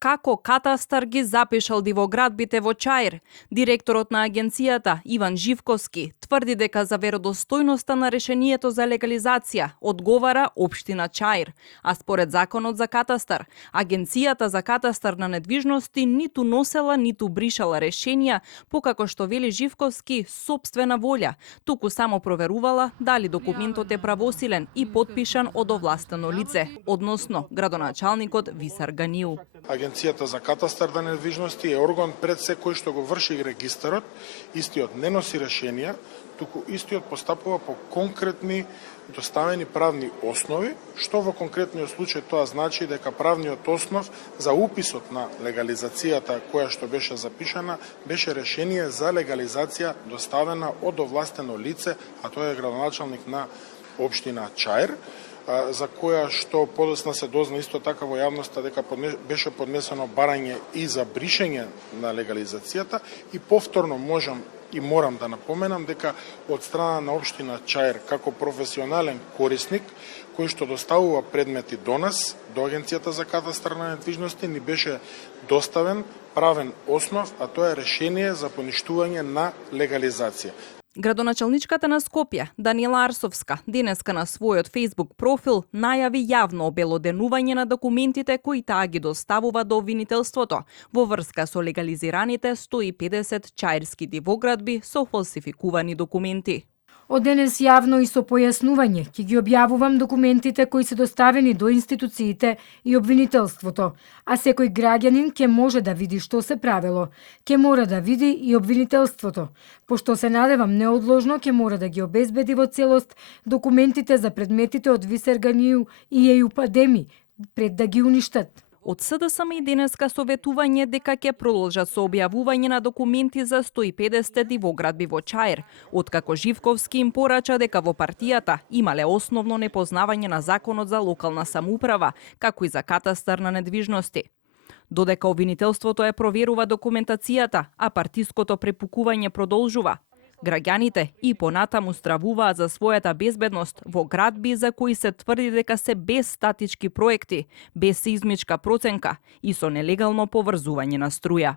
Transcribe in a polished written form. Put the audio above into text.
како катастар ги запишал дивоградбите во Чаир. Директорот на агенцијата Иван Живковски тврди дека за веродостојноста на решението за легализација одговара општина Чаир, а според законот за катастар, агенцијата за катастар на недвижности ниту носела, ниту бришала решенија, покако што вели Живковски сопствена волја, туку само проверувала дали документот е правосилен и подпишан од овластено лице, односно градоначалникот Висар Ганиу. Агенцијата за катастар на недвижности е орган пред секој што го врши регистарот, истиот не носи решенија, туку истиот постапува по конкретни доставени правни основи, што во конкретниот случај тоа значи дека правниот основ за уписот на легализацијата која што беше запишана, беше решение за легализација доставена од овластено лице, а тоа е градоначалник на општина Чаир, за која што подоцна се дозна исто така во јавноста дека беше поднесено барање и за бришење на легализацијата и повторно можам и морам да напоменам дека од страна на општина Чаир како професионален корисник кој што доставува предмети до нас, до Агенцијата за катастар на недвижности, ни беше доставен правен основ, а тоа е решение за поништување на легализација. Градоначалничката на Скопје, Даниела Арсовска, денеска на својот Facebook профил најави јавно обелоденување на документите кои таа ги доставува до обвинителството во врска со легализираните 150 чаирски дивоградби со фалсификувани документи. Од денес јавно и со појаснување ќе ги објавувам документите кои се доставени до институциите и обвинителството, а секој граѓанин ќе може да види што се правело, ќе мора да види и обвинителството. Пошто се надевам неодложно ќе мора да ги обезбеди во целост документите за предметите од Висар Ганиу и ЕУПАДЕМИ пред да ги уништат. Од СДСМ и денеска советување дека ќе продолжат со објавување на документи за 150 дивоградби во Чаир, откако Живковски им порача дека во партијата имале основно непознавање на законот за локална самоуправа, како и за катастар на недвижности. Додека обвинителството е проверува документацијата, а партиското препукување продолжува, граѓаните и понатаму стравуваат за својата безбедност во градби за кои се тврди дека се без статички проекти, без сеизмичка проценка и со нелегално поврзување на струја.